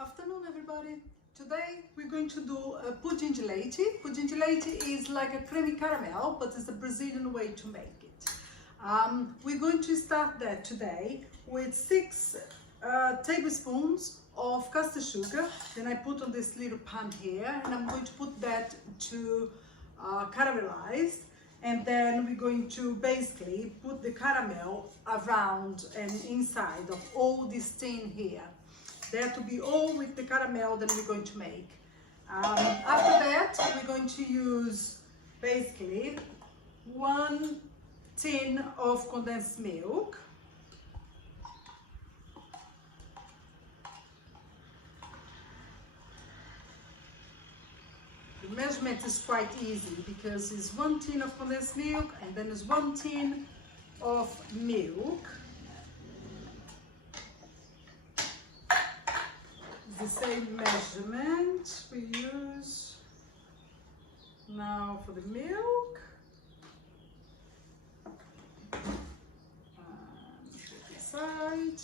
Afternoon, everybody. Today we're going to do a pudim de leite. Pudim de leite is like a creamy caramel, but it's the Brazilian way to make it. We're going to start that today with 6 tablespoons of custard sugar. Then I put on this little pan here, and I'm going to put that to caramelize. And then we're going to basically put the caramel around and inside of all this tin here. There to be all with the caramel that we're going to make. After that, we're going to use basically 1 tin of condensed milk. The measurement is quite easy because it's 1 tin of condensed milk and then it's 1 tin of milk. The same measurement we use now for the milk. Put it aside.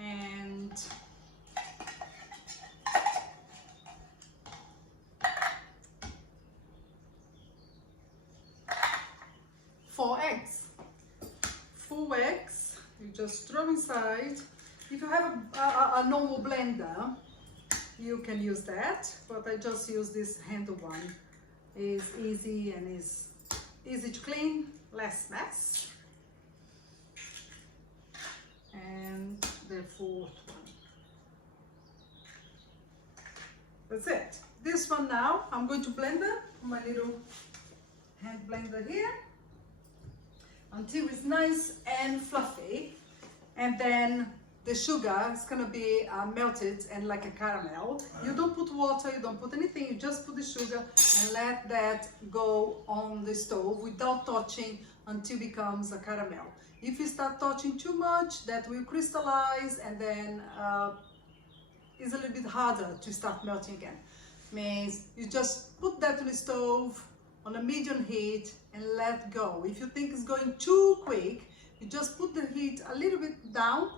And four eggs. 4 eggs. You just throw inside. If you have a normal blender, you can use that, but I just use this handle one. It's easy and is easy to clean, less mess. And the 4th one. That's it. This one now, I'm going to blend it on my little hand blender here until it's nice and fluffy, and then the sugar is gonna be melted and like a caramel. You don't put water, you don't put anything, you just put the sugar and let that go on the stove without touching until it becomes a caramel. If you start touching too much, that will crystallize, and then it's a little bit harder to start melting again. Means you just put that on the stove on a medium heat and let go. If you think it's going too quick, you just put the heat a little bit down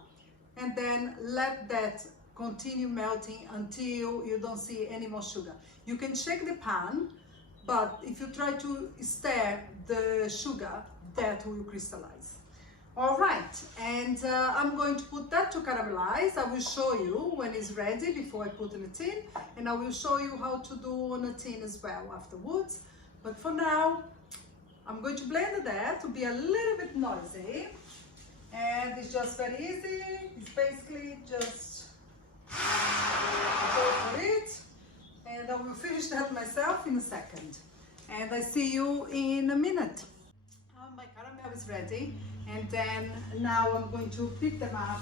and then let that continue melting until you don't see any more sugar. You can shake the pan, but if you try to stir the sugar, that will crystallize. All right, and I'm going to put that to caramelize. I will show you when it's ready before I put in a tin, and I will show you how to do on a tin as well afterwards. But for now, I'm going to blend that to be a little bit noisy. And it's just very easy. It's basically just go for it. And I will finish that myself in a second. And I see you in a minute. My caramel is ready. And then now I'm going to pick them up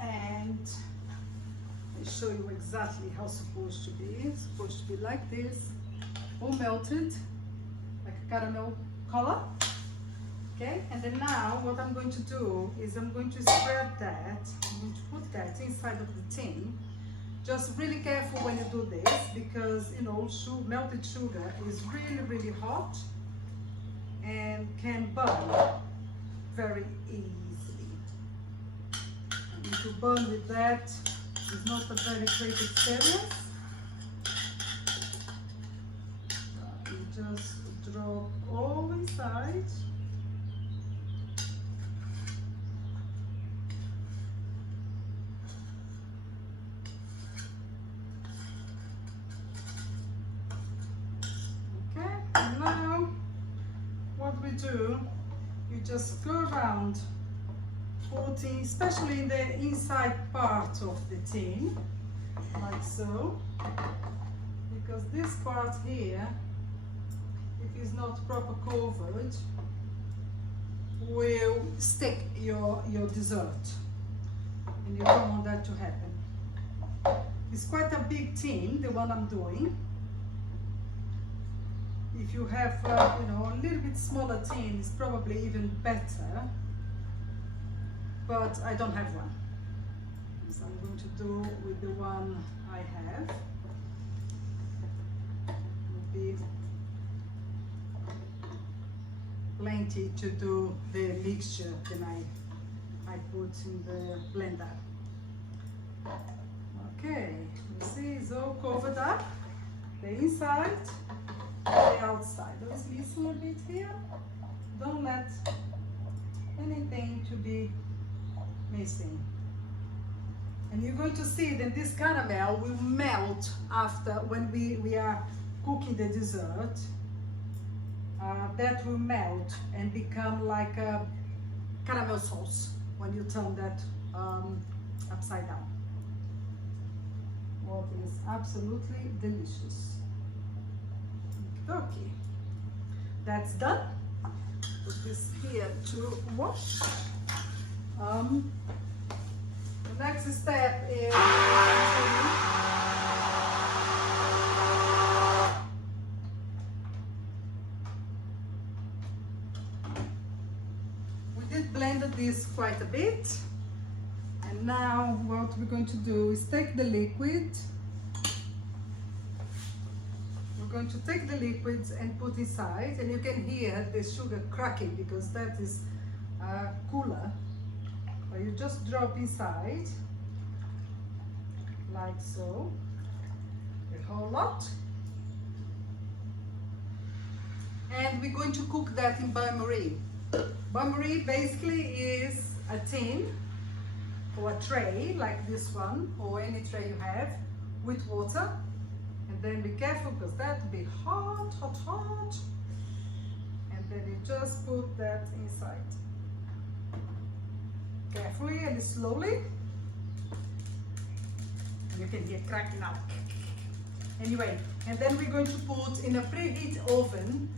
and I'll show you exactly how it's supposed to be. It's supposed to be like this, all melted, like a caramel color. Okay, and then now what I'm going to do is I'm going to spread that, I'm going to put that inside of the tin. Just really careful when you do this, because you know, melted sugar is really hot and can burn very easily. And if you burn with that, it's not a very great experience. You just drop all inside. Okay, and now what we do, you just go around putting, especially in the inside part of the tin, like so, because this part here, if it's not proper covered, will stick your dessert, and you don't want that to happen. It's quite a big tin, the one I'm doing. If you have, you know, a little bit smaller tin, it's probably even better, but I don't have one. So I'm going to do with the one I have. Will be plenty to do the mixture that I I put in the blender. Okay, you see it's all covered up, the inside and the outside. Let's listen a bit here. Don't let anything to be missing. And you're going to see that this caramel will melt after, when we are cooking the dessert. That will melt and become like a caramel sauce when you turn that upside down. What is absolutely delicious. Okay, that's done. Put this here to wash. The next step is we did blend this quite a bit, and now what we're going to do is take the liquid. We're going to take the liquids and put inside, and you can hear the sugar cracking because that is cooler. But you just drop inside like so, a whole lot, and we're going to cook that in bain-marie. Bain-marie basically is a tin or a tray like this one, or any tray you have, with water. And then be careful because that will be hot, hot, hot. And then you just put that inside. Carefully and slowly. You can hear cracking now. Anyway, and then we're going to put in a preheat oven,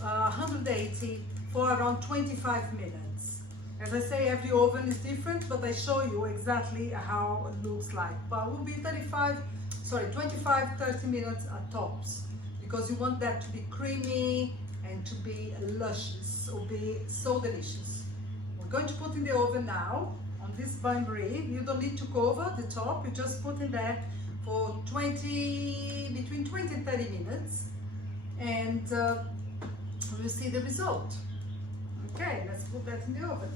180 for around 25 minutes. As I say, every oven is different, but I show you exactly how it looks like. But it will be 25-30 minutes at tops, because you want that to be creamy and to be luscious, or be so delicious. We're going to put in the oven now on this bain-marie. You don't need to cover the top, you just put in there for between 20 and 30 minutes, and we'll see the result. Okay, let's put that in the oven.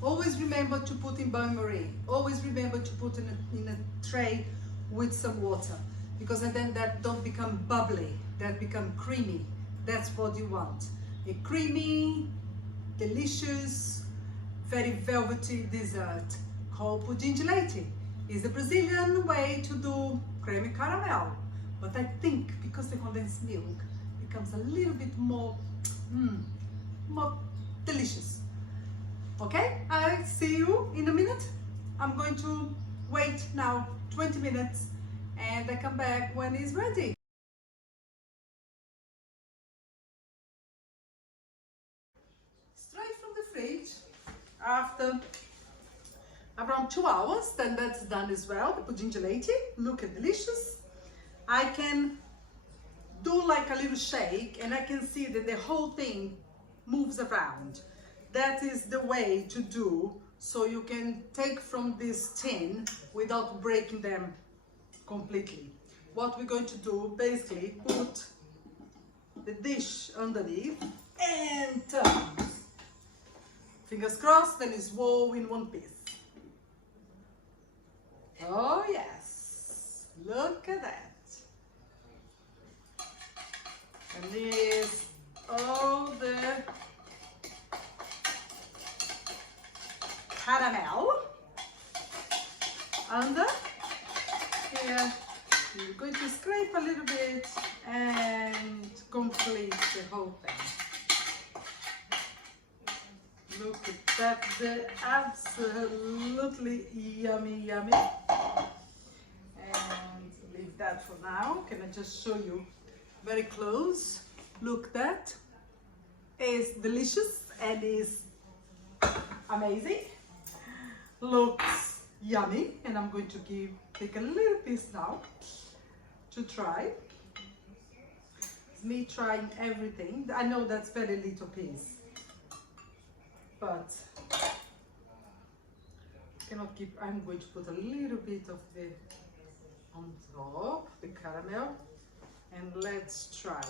Always remember to put in bain-marie. Always remember to put in a tray with some water, because then that don't become bubbly, that become creamy. That's what you want. A creamy, delicious, very velvety dessert called Pudim de Leite. It's a Brazilian way to do creme caramel, but I think because the condensed milk becomes a little bit more delicious. Okay, I'll see you in a minute. I'm going to wait now 20 minutes and I come back when it's ready. Straight from the fridge after around 2 hours, then that's done as well. The Pudim de Leite, look at delicious. I can do like a little shake and I can see that the whole thing moves around. That is the way to do, so you can take from this tin without breaking them completely. What we're going to do, basically put the dish underneath and turn. Fingers crossed, then it's all in one piece. Oh yes, look at that. And there's all the caramel under here. You're going to scrape a little bit and complete the whole thing. Look at that, they're absolutely yummy, yummy. And leave that for now. Can I just show you very close? Look, that is delicious and is amazing. Looks yummy, and I'm going to take a little piece now to try. It's me trying everything. I know that's very little piece, but cannot keep. I'm going to put a little bit of the on top, the caramel, and let's try.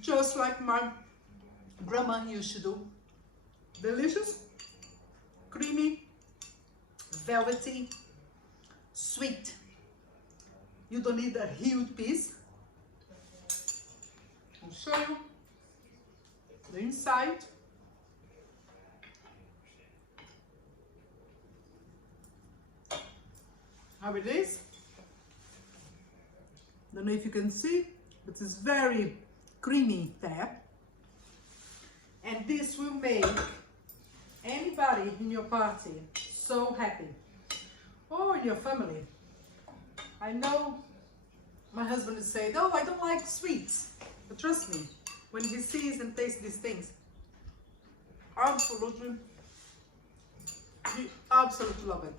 Just like my grandma used to do. Delicious, creamy, velvety, sweet. You don't need a huge piece. I'll show you the inside. How it is. Don't know if you can see, but it's very creamy there. And this will make anybody in your party so happy, or in your family. I know my husband is saying, oh, I don't like sweets. But trust me, when he sees and tastes these things, absolutely, he absolutely love it.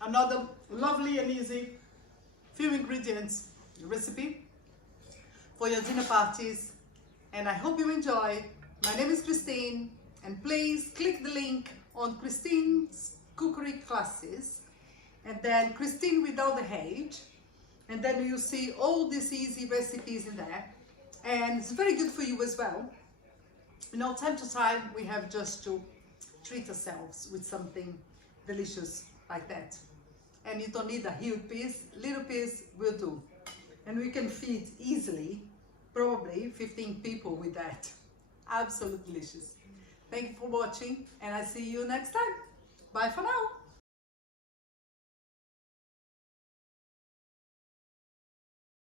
Another lovely and easy few ingredients recipe for your dinner parties, and I hope you enjoy. My name is Christine, and please click the link on Christine's cookery classes, and then Christine without the H, and then you see all these easy recipes in there, and it's very good for you as well. You know, time to time we have just to treat ourselves with something delicious like that. And you don't need a huge piece, little piece will do. And we can feed easily, probably 15 people with that. Absolutely delicious. Thank you for watching, and I see you next time. Bye for now.